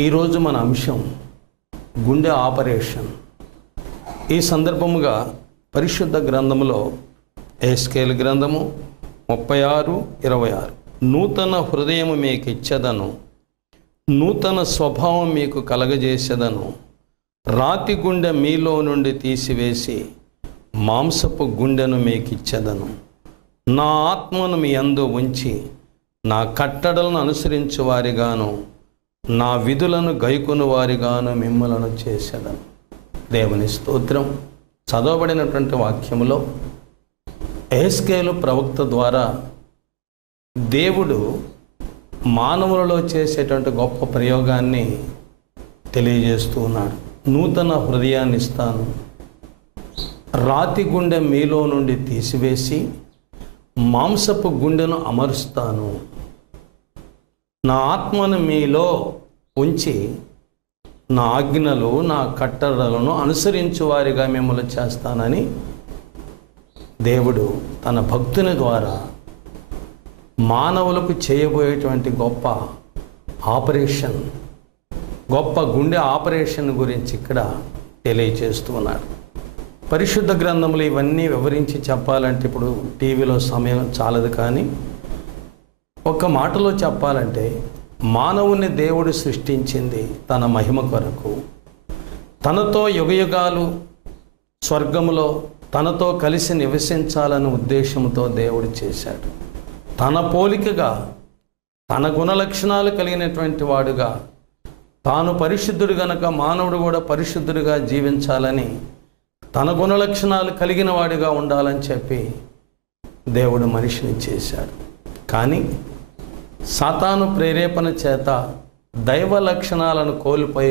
ఈరోజు మన అంశం గుండె ఆపరేషన్. ఈ సందర్భముగా పరిశుద్ధ గ్రంథములో ఏస్కేల్ గ్రంథము ముప్పై ఆరు ఇరవై ఆరు నూతన హృదయము మీకు ఇచ్చదను నూతన స్వభావం మీకు కలగజేసేదను. రాతి గుండె మీలో నుండి తీసివేసి మాంసపు గుండెను మీకు ఇచ్చదను నా ఆత్మను మీ అందు ఉంచి నా కట్టడలను అనుసరించు వారిగాను నా విధులను గైకొని వారిగాను మిమ్మలను చేసేదను దేవుని స్తోత్రం. చదవబడినటువంటి వాక్యంలో ఏస్కేలు ప్రవక్త ద్వారా దేవుడు మానవులలో చేసేటువంటి గొప్ప ప్రయోగాన్ని తెలియజేస్తూ ఉన్నాడు. నూతన హృదయాన్ని ఇస్తాను. రాతి గుండె మీలో నుండి తీసివేసి మాంసపు గుండెను అమరుస్తాను. నా ఆత్మను మీలో ఉంచి నా ఆజ్ఞలు నా కట్టడలను అనుసరించు వారిగా మిమ్మల్ని చేస్తానని దేవుడు తన భక్తుని ద్వారా మానవులకు చేయబోయేటువంటి గొప్ప ఆపరేషన్ గొప్ప గుండె ఆపరేషన్ గురించి ఇక్కడ తెలియచేస్తూ ఉన్నాడు పరిశుద్ధ గ్రంథములు ఇవన్నీ వివరించి చెప్పాలంటే ఇప్పుడు టీవీలో సమయం చాలదు కానీ ఒక మాటలో చెప్పాలంటే మానవుని దేవుడు సృష్టించింది తన మహిమ కొరకు. తనతో యుగయుగాలు స్వర్గములో తనతో కలిసి నివసించాలనే ఉద్దేశంతో దేవుడు చేశాడు. తన పోలికగా తన గుణలక్షణాలు కలిగినటువంటి వాడుగా తాను పరిశుద్ధుడు గనక మానవుడు కూడా పరిశుద్ధుడిగా జీవించాలని తన గుణలక్షణాలు కలిగిన వాడిగా ఉండాలని చెప్పి దేవుడు మనిషిని చేశాడు. కానీ సాతాను ప్రేరేపణ చేత దైవ లక్షణాలను కోల్పోయి